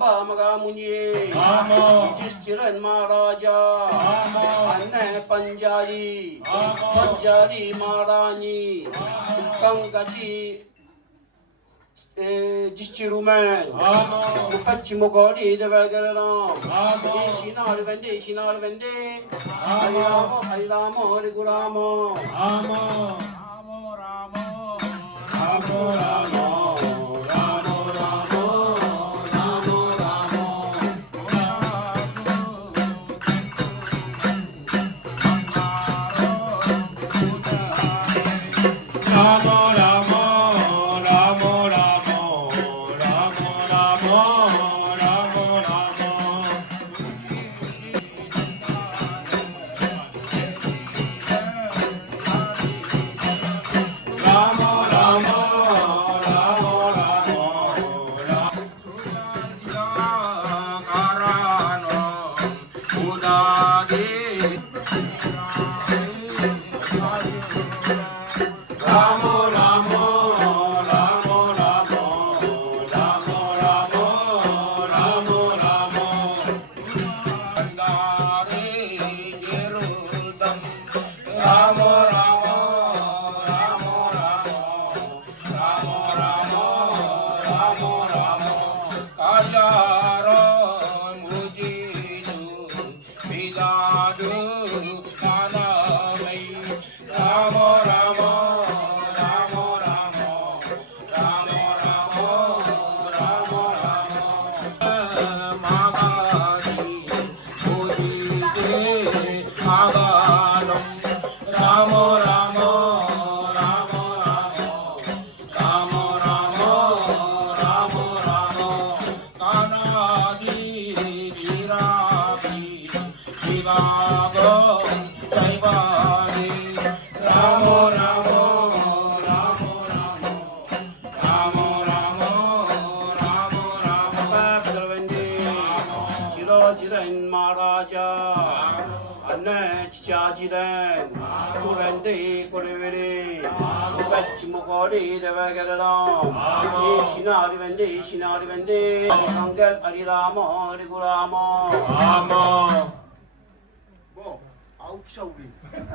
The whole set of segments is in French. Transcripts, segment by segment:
Amba Magamuni, Jistiran Maharaja, Anne Panjali, Panjali Maharani, Kangachi. Jistiruman, Fachimogori, the Vagaram, Shinar Vende, Hailamo, Riguramo, Amo, Ramo, Amo, Ramo.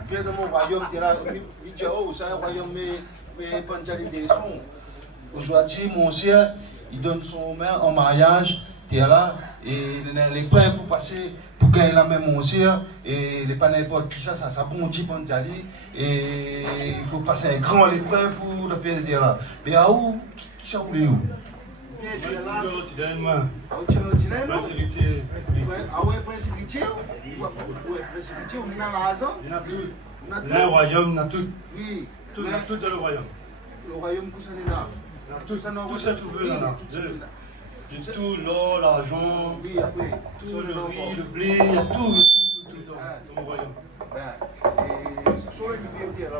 Viens de mon royaume, tu es là, c'est un royaume, mais Panjali des sons. Aujourd'hui, mon ciel, il donne son main en mariage, tu es là, et les prêts pour passer, pour gagner la main, mon ciel, et les pas n'importe qui ça bon petit Panjali, et il faut passer un grand les prêts pour le faire dire là. Mais à où, qui s'en voulait où? Le royaume, n'a tout. Oui. Tout dans le royaume. Le royaume, tout ça est là. Tout ça, tout veut là. De tout, l'or, l'argent, tout le riz, le blé, il y a tout dans le royaume. Et sur le fait là.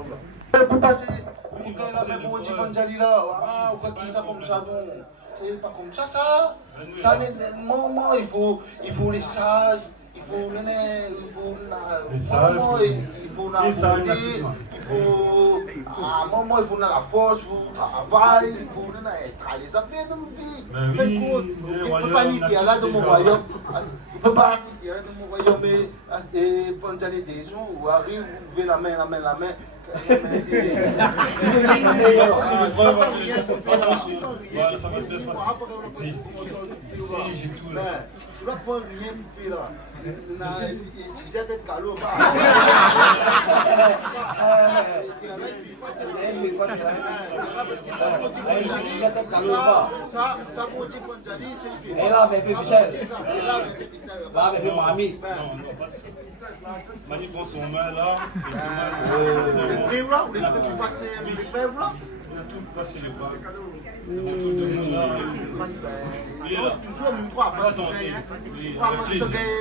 Pour passer, pour gagner la même petit Panjali là, on va quitter ça comme ça, non. C'est pas comme ça, ça. Ça, moment, il faut les sages, il faut le nez, il faut la il faut moment, il faut la force, il faut le travail, il faut les affaires de ma vie. Il ne peut pas niquer là de mon royaume. Il ne peut pas niquer là de mon royaume et Panjali des gens, ou arrive, vous levez la main. Voilà, ça va se bien se passer. Si, j'ai tout là. Je dois prendre rien pour faire là. Si j'ai d'être calot, ça pour dire Panjali, c'est fait. Et là, avec Michel. Là, avec Mamie. Mani prend son main là. Les prêves là, les prêves pour passer les prêves là. On a tout passé les bras. C'est bon, tout le monde là. Il est là. Toujours une croix, pas de Attendez.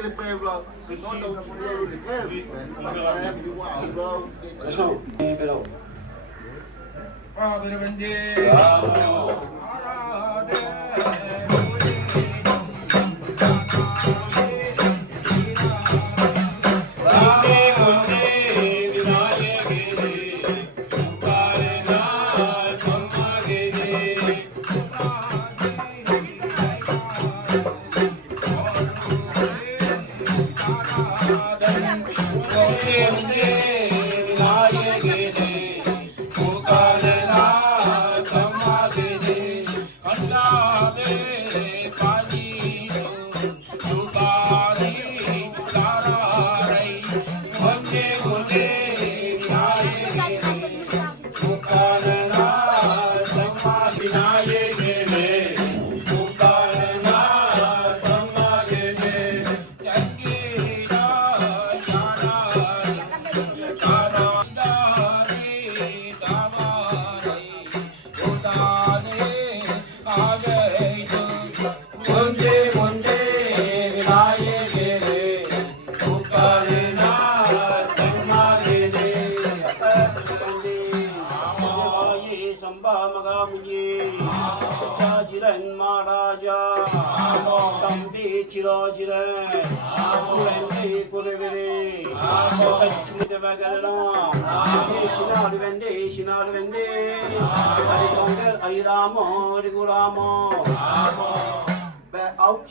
les prêves là. Les prêves. Ah,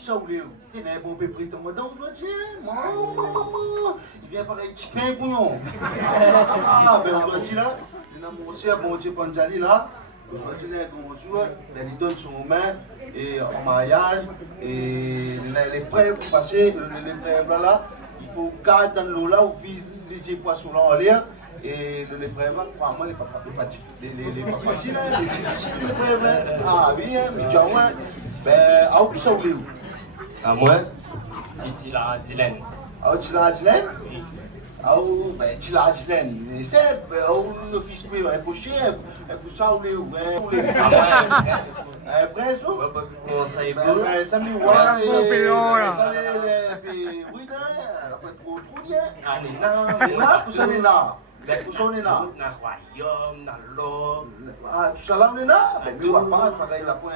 ça ou les t'es bon pépri ton modon toi tiens maman il vient pareil petit pain bouillon ah ben on doit dire là il a mon aussi bon Dieu Panjali là on doit dire qu'on joue ben il donne son main et en mariage et les prêts pour passer les prêts là il faut garder dans l'eau là ou vise les poissons là en l'air et les prêts là vraiment les pas facile les difficiles les prêts ah oui mais tu vois ben à où ça ou les à moi, Titi la Dylan. Ah, tu l'as dit, ah, ben, tu l'as dit, c'est le fils peut embaucher, et ça, ou les un prince, Comment ça est beau? ça me voit, oui, après trop bien. Ah, Nina, Où ça, Nina? Où sont les nains? Dans le royaume, dans l'eau. Ah, tout ça là, Nina? Ben, tu vois pas, pareil, la pointe,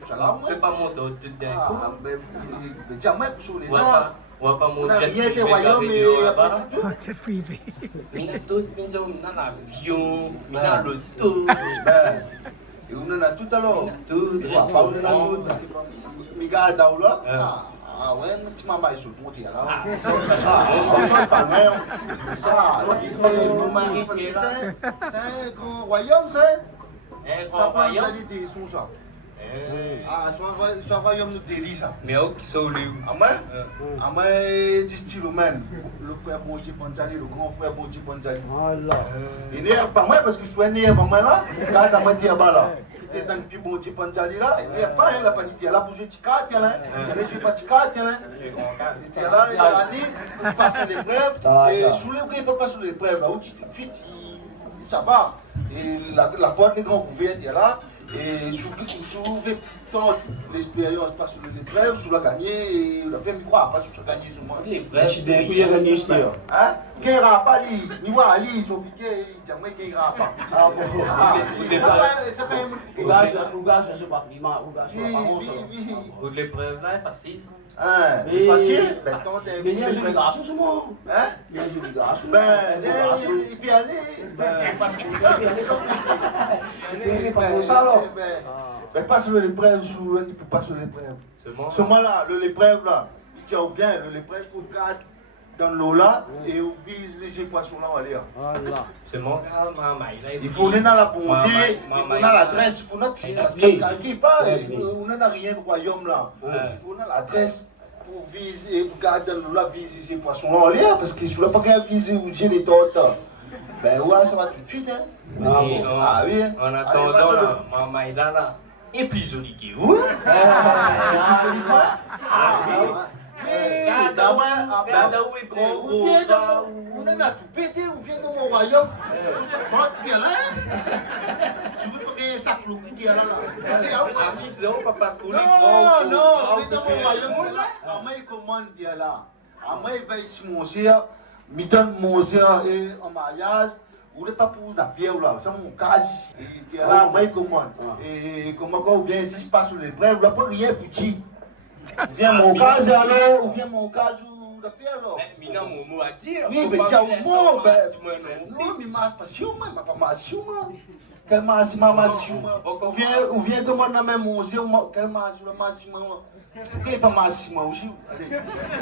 tout ça là. Je ne peux pas monter tout d'un coup. Ah, ben, tiens, moi, sur les On nains. va pas On a monter. rien été royaume, mais après, c'est tout. C'est privé. Il y a tout, il y a l'avion, il y a l'auto. Ben, et on en a tout alors. Tout, On va pas on en a tout. restaurant. Mais regarde là. Ah. Ah ouais, un petit maman est sur le pontier là. Ah, On va pas mal. Ça, Mon mari parce qui que est là. c'est un grand royaume, c'est. Un Ça grand prend royaume. des sons ça. Ah, c'est un royaume de délice ça. Mais où qui sont les À moi, du style même, le frère Bonji Panjali, le grand frère Bonji Panjali. Il n'est pas moi parce que je suis né avant moi là, quand à moi dire là. Il était dans le petit Bonji Panjali là, il n'est pas la panité là pour jouer Tika, tiens là. Il ne joue pas Tika, tiens là. Il était là, il a dit, il passe l'épreuve, et sous l'épreuve, il ne peut pas sous l'épreuve là, où tu te fuis, ça va. Et la porte, les grands couverts, il est là. Et sous l'expérience, pas sur l'épreuve, sous la gagner, et la fait, il croit pas sur la gagner, sur moi. Il y a gagné ici. Hein? Qui n'a pas li? Ni moi, li, ils sont piqués, ils disent, moi, qui n'a pas. Ah bon? Ça fait un O gás é super clima, o gás é Pour l'épreuve là, c'est facile. Ah, c'est facile? Ben, tant t'es. Mais il y a joli garçon, c'est moi. Hein? Il y a joli garçon. Ben, il peut aller. Ben, pas comme ça. Il est pas comme ça, alors. Ben, pas sur l'épreuve, il ne peut pas sur l'épreuve. Seulement Là, l'épreuve là, il tient bien, l'épreuve, il faut garder dans l'eau là et on vise les poissons là en l'air. seulement quand ma maille là. Il faut aller dans la bonté, il faut dans l'adresse, il faut notre. Parce que quelqu'un pas, on n'a rien de royaume là. Il faut dans l'adresse pour viser, pour garder dans l'eau là, viser ces poissons là en l'air, parce que si on n'a pas qu'à viser où j'ai les tortes, ben ouais, ça va tout de suite. Hein. Ah oui. En attendant là, ma maille là, et puis joli qui est où? Regarde où est grand gros. On en a tout pété, on vient de mon royaume. Tu là. Tu veux pas gagner ça pour le là. À midi, on va pas se couler. Non, on est dans mon royaume là. À moi, il commande là. À moi, il va ici mon sœur. Il donne mon sœur en mariage. Vous n'êtes pas pour la pierre là, c'est mon cas. Et là, moi, il commande. Et comment on vient ici, se passe sur les brèves, là, pas rien petit. Viens mon cas alors, ou viens mon cas ou la pierre là. Mais non, mon mot à dire. Oui, mais tiens, bon, ben. Non, mais ma passion, moi, ma passion, moi. Quelle ma passion, ou viens demander même mon Dieu, quelle ma passion, moi. Quelle pas ma passion, moi aussi.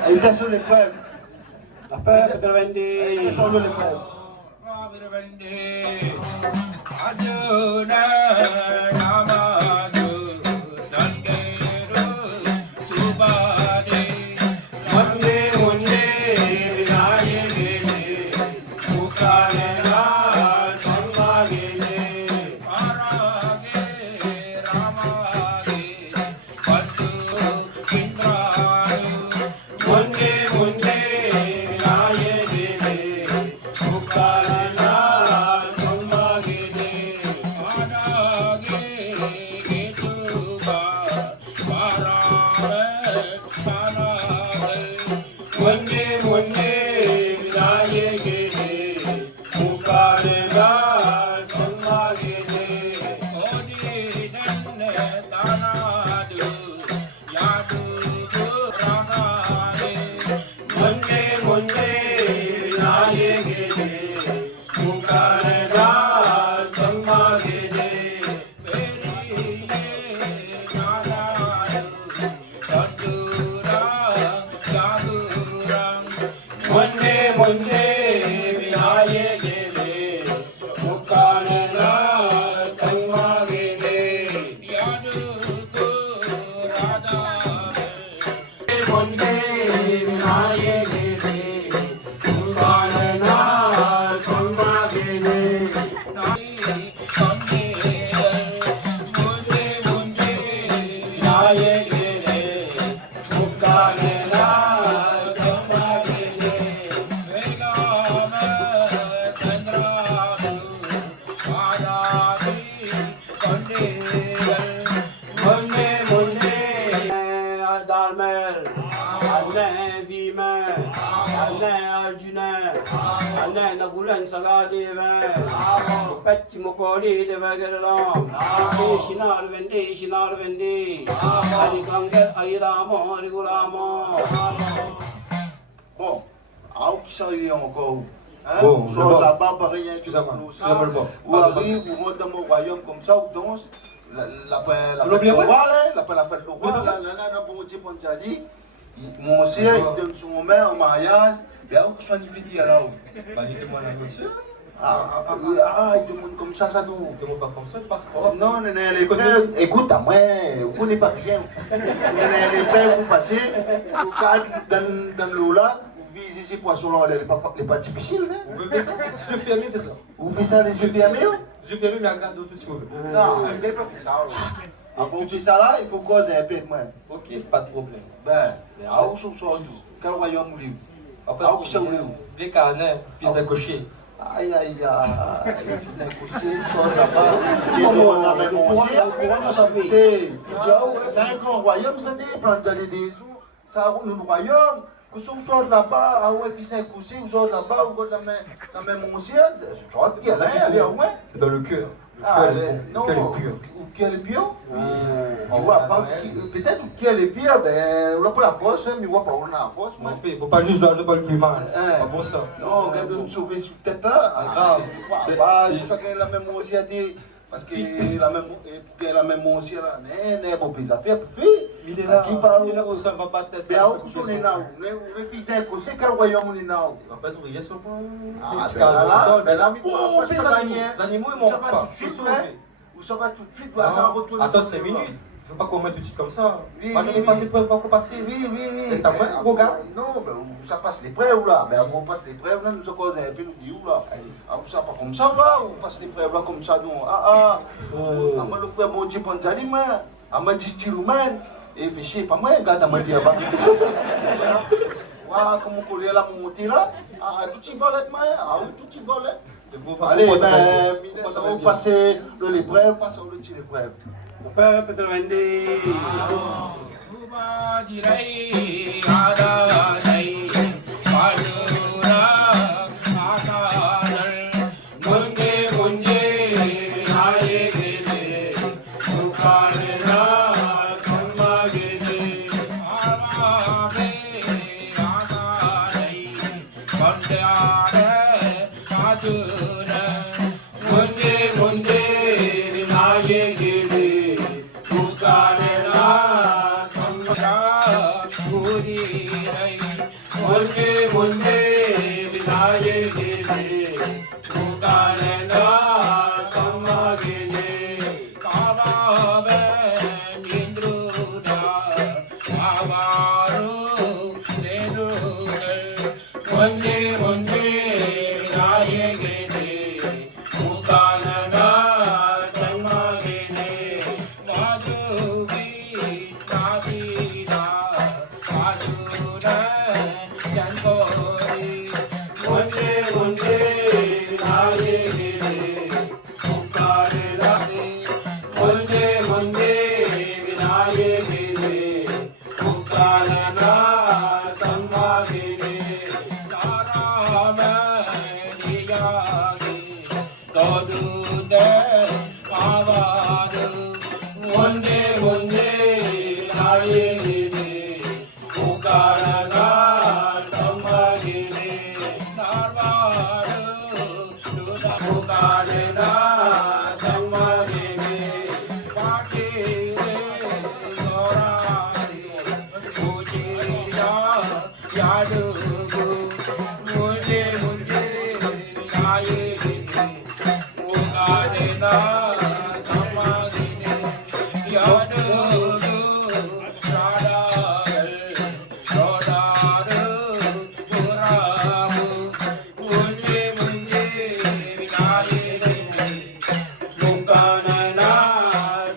Allez, sur les brèves. Apa Peterwendi? Solo les preuves. Bon, alors qui s'arrive encore? Bon, Soit le bof. là-bas, pas rien. Excusez-moi, le bof. Ou arrive, ou rentre dans mon royaume comme ça, ou danse. La L'oubliez, fête ouais? locale, la fête locale, là, pour dire, pour dire, mon sœur, il donne son main en mariage, et alors, qu'il soit invité là. Dites-moi la voiture. Il demande comme ça nous. Dites-moi pas comme ça, le passeport. Non, les prêts, écoute, à moi, vous connaissez pas rien. Les prêts, vous passez, vous cadrez dans l'eau là, vous visez ces poissons-là, les pas difficiles. Vous pouvez faire ça? Je suis fermé, fais ça. Vous faites ça les yeux fermés? Je suis fermé, mais regarde tout ce que vous voulez. Non, vous n'avez pas fait ça. Pour faire ça là, il faut causer un peu de moi. Ok, pas de problème. Ben, à où sont quel royaume vous voulez? Après, Ah, où c'est où? les carnets, fils d'un cocher. Aïe, fils d'un cocher, chose là-bas. On a même c'est un grand royaume, ça dit, prendre des sous, ça roule le royaume. Vous sortez là-bas, ah ouais, fils d'un cocher, vous sortez là-bas, vous sortez dans la même monsieur, je crois qu'il y a rien, allez, au moins. C'est dans le cœur. Ah, Le cœur est pur. Ou quel est pur? On voit pas, peut-être quel est pire, ben, on n'a pas la force, mais on voit pas, on a la force. Il ne faut pas juste jouer le plus mal. Pas pour ça. Non, on vient de nous sauver sur tête là. Chacun la même aussi a dit, parce que la même aussi là, n'est pas plus à faire, pour faire. Il est là, pour ça, on va pas tester. Mais où on est là? Le fils d'un côté, quel royaume on est là? On va pas trouver sur Ben là, les animaux, ils m'ont pas. Vous saurez tout de suite, vous allez retourner. Attends 5 minutes. Il ne faut pas qu'on mette tout de suite comme ça. Oui, Moi, je vais passer pour pas qu'on passe. Oui. Et ça va, regarde. Non, ben, ça passe les preuves là. Ben, on passe les preuves là, nous avons causé un peu, nous dit où là. Ça pas comme ça là, on passe les preuves là comme ça, nous. On le frère mon Dieu, pour nous dire, on m'a dit style humain. Et fait chier, pas moi, regarde, on m'a dit là-bas. Voilà, comment on colle là, monter là. Tout y volette, moi. Tout y volette. Allez, ben, on va passer l'épreuve, passer le petit l'épreuve. Apa Peterwendi? Munde 나에게 무가래나 깜막이네 가바벤 인드루다 가바루 내 눈을 뭔지 나에게네 무가래나 깜막이네 마주비 나디다 마주네 얀거리 뭔지 나에게 무가래나 뭔지 나에게 무가래나 깜막이네 사람의 이야기 너두대 가봐도 뭔지 나에게 무가래나 깜막이네 날바르 누다 무가래나 깜막이네 파티에 너라리 무지야 야르고 문제 나에게 무가래나 깜막이네 야르고 사랑을 너다르 보라고 문제 나에게 무가래나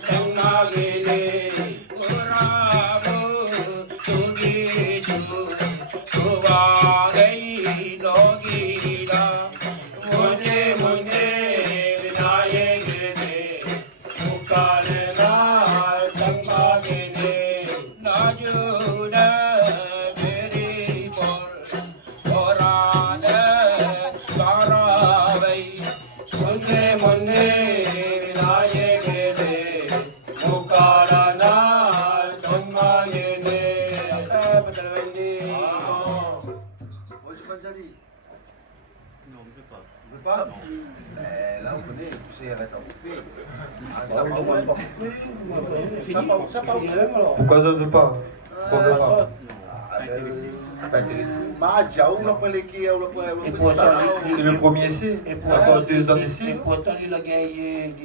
깜막이네 보라고 두기주 두바게이 너기라 뭔지 나에게 무가래나 깜막이네 나주네 베리볼 보라네 가라베이 뭔지 나에게 무가래나 깜막이네 Moi, c'est pas Djali. Non, on ne peut pas. On ne peut pas. Ben, là, on connaît, tu sais, arrête à bouffer. Ah, ça va, ouais. Pourquoi ça veut pas? Pourquoi ça veut pas? Pas intéressé. C'est le premier essai. Encore 2 ans d'essai. Et pourtant, il a gagné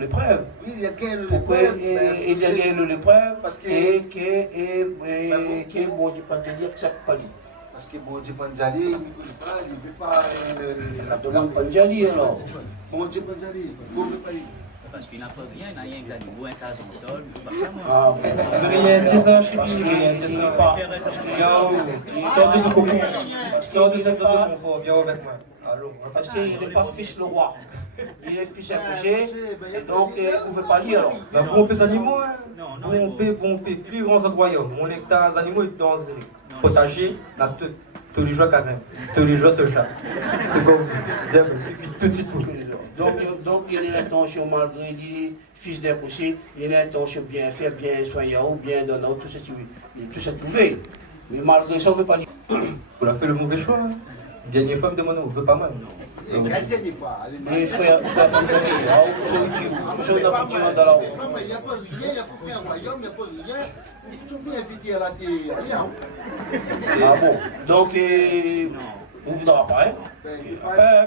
l'épreuve. Oui, il y a quel Pourquoi il a gagné l'épreuve Parce que- et que bon, je peux te dire que ça peut pas dire. Parce que bon, Dieu Panjali, il ne veut pas La demande Panjali alors. Bon Dieu Panjali, il ne veut pas y. Parce qu'il n'a pas rien, il n'a rien que ça, un cas en sol, pas ça moi. Ah, bon. Rien, c'est ça, je sais Parce pas. qu'il Rien, c'est il ça. est pas. Yo, sors de ce cocon. Sors de cette zone de confort. Viens avec moi. Allons, on va Parce faire ça. qu'il n'est pas fils le roi. Il est fils imposé. Et donc, on ne veut pas lire alors. Bah, bon, les animaux, hein. Non, non, Bon, plus grand royaume. On est dans les animaux dans le potager, dans tous les jours carnet, tous les jours ce chat. C'est comme tout de suite pour. Donc, il a l'intention, malgré les fils d'imposé, il a l'intention bien faire, bien soigner, ou bien donner, tout ce tout ce trouvé. Mais malgré ça, on ne veut pas lire. On a fait le mauvais choix. Hein. Dernière femme de mon on veut pas mal. Mais frère, Panjali, on n'a pas de dans la route. Il n'y a pas rien, il n'y a pas un royaume, il n'y a pas rien. Ils sont bien invités à la télé. Ah bon, donc on ne voudra pas, hein?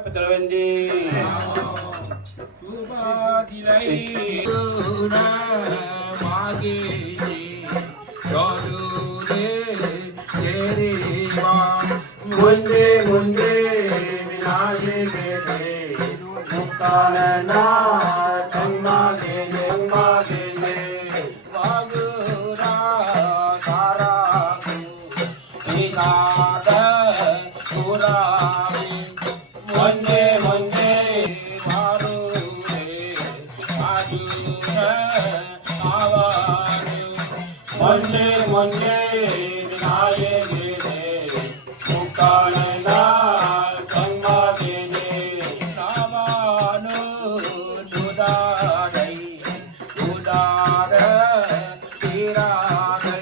Peut-être Wendy. 두바디레이 누나 마게지 저두레 제리마 뭔지 나에게 무가래나 깜막이네 마그라 가라구 이사다 구라미 뭔지 마루레 아주네 아와루 뭔지 나에게 무가래나 깜막이네 나마누 두다레이 두다레 디라레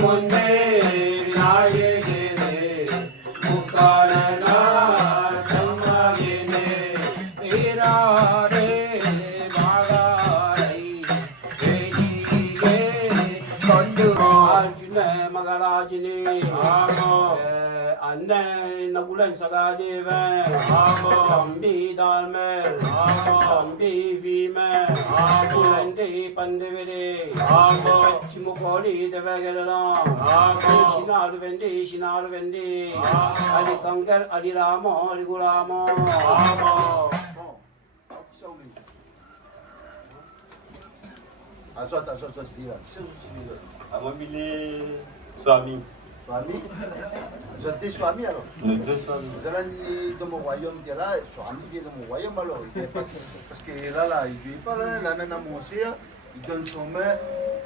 뭔지 나에게 무가래나 깜막이네 디라레 마가레이 에이게 건두 अर्जुन महाराज ने अन्य Nagulan Sagadivan, Tambi Dalmel, Tambi Vimen, Kulandi Pandevide, Chimukoli de Vagalan, Shinalu Vendi, Shinalu Vendi, Ali Kangar, Ali Ramo, Ali Gulamo. Moi, il est Swami. Swami? Vous êtes Swami alors? Deux Swami. Vous allez dans mon royaume, là, Swami vient dans mon royaume alors. Parce que là, il ne vit pas là, là, dans mon ciel, il donne son main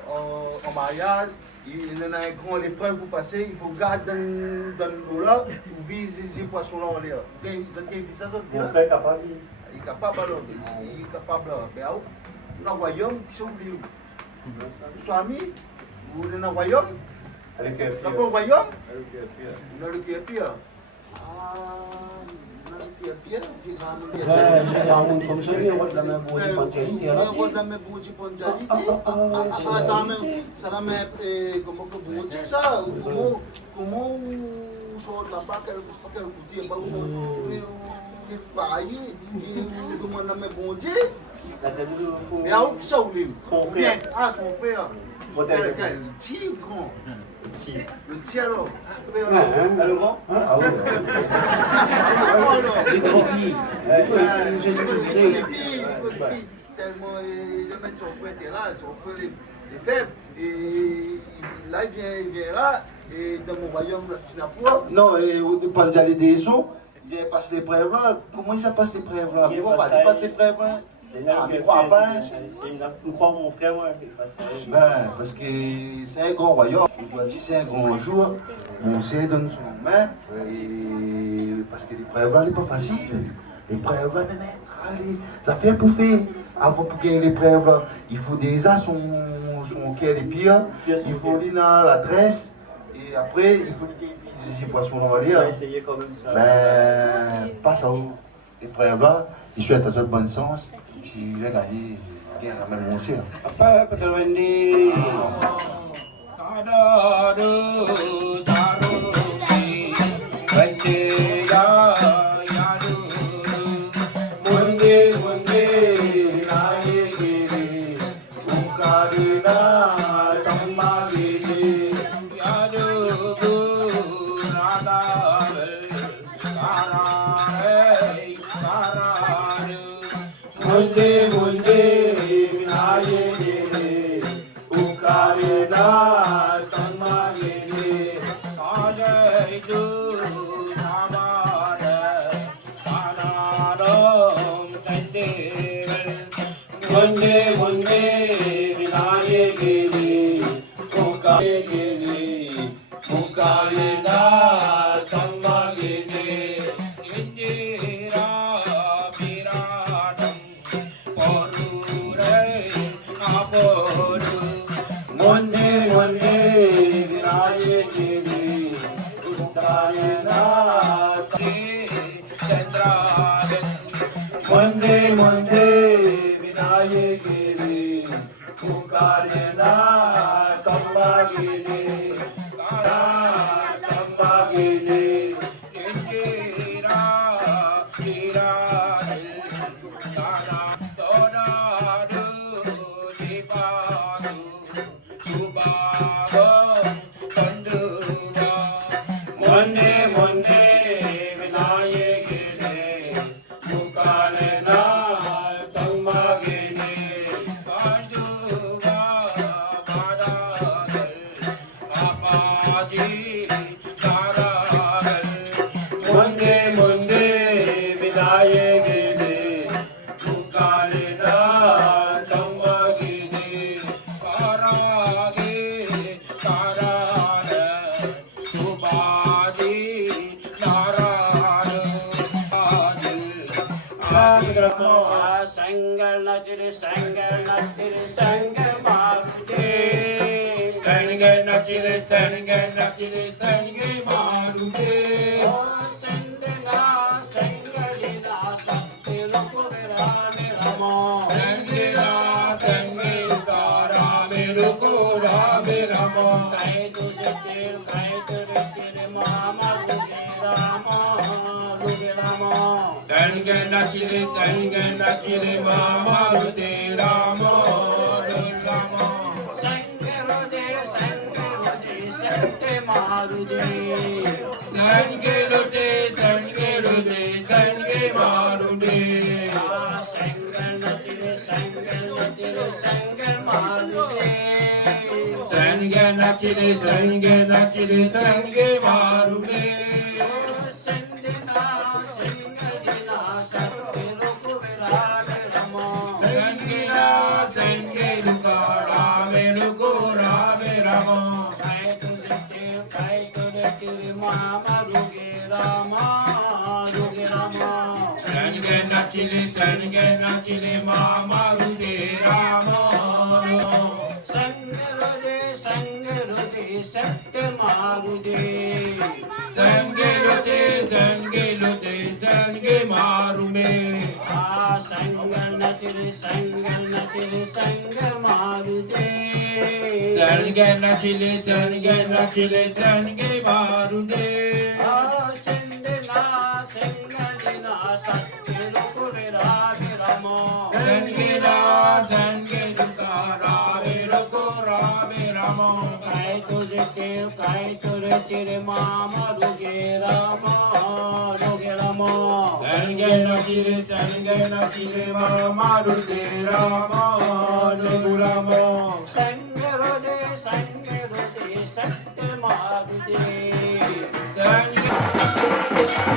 en mariage, il en a un grand épreuve pour passer, il faut garder dans l'eau là, pour viser ces poissons-là en l'air. Vous avez vu ça, ça? Mon frère est capable. Il est capable alors, il est capable. Mais dans le royaume, qui sont oubliés? Swami, vous êtes dans le royaume? Avec Dans le royaume? Dans le Képia. Ah, dans le Képia, J'ai un monde comme ça, il y a de la même bougie il y a de la même bougie pondialité. Ça la même, comment vous dites ça? Comment vous sortez là-bas, quel bougie, pas vous pareil, vous demandez la même bougie. Mais à où ça vous livre? Ah, son frère. Quel petit grand. Le tien alors. le grand? Ah oui. Tellement il met son frère là, son frère est faible. Et là, il vient là, et dans mon royaume, là, c'est Singapour. Non, et pendant les décisions, il vient passer l'épreuve là. Comment ça passe l'épreuve là? Il passe l'épreuve là. Je crois mon frère, moi, qui passe. Ben, parce que c'est un grand royaume, c'est un grand jour, on sait donner son main, et parce que l'épreuve là n'est pas facile. L'épreuve là, allez, ça fait pour faire. Avant pour gagner l'épreuve là, il faut déjà son cœur des pires, il faut aller dans la tresse, et après il faut gagner ces poissons on va On dire. va essayer quand même ça. Ben, pas ça. L'épreuve là, je souhaite à toi de bon sens. Si vous avez gagné, il y a quand même mon ciel. Apa betul Wendy? Tadaru taruti Wendy ya yadu Munde munde naye giri Ukarina tamma giri yadu radare karare karare Munde munde naye giri Ukarina tamma giri Tajaidu namare kanaram sandevel Munde munde naye giri Ukarina tamma giri Indira Piradam Porurai Aboru Munde munde naye giri Ukarina Chandragan Munde munde naye giri Ukarina tamma giri tamma giri Indira Piradam Kana Donadu Dipadu Subhava Panduva Munde munde naye giri Ukarina tamma giri Panduva Padagal Apaji Karagal Munde munde naye giri Ukarina tamma giri Karagi Karana Subhadi Narana Sangal natiri sangal marude Sangal natire marude Sendena sangalina sakti lokuvera niramo Sangila sangita rame ruko rame ramo Kai tu jatir mama guge ramo Sange Nachile Mama Rama Sange Marude Nachile Mama Rude Rama Sange Marume Sange Nachile Marude Sange Duka Rame Roko Rame Rama Mama Ruge Rama Sange Nachile Mama Rude Rama Rama Sange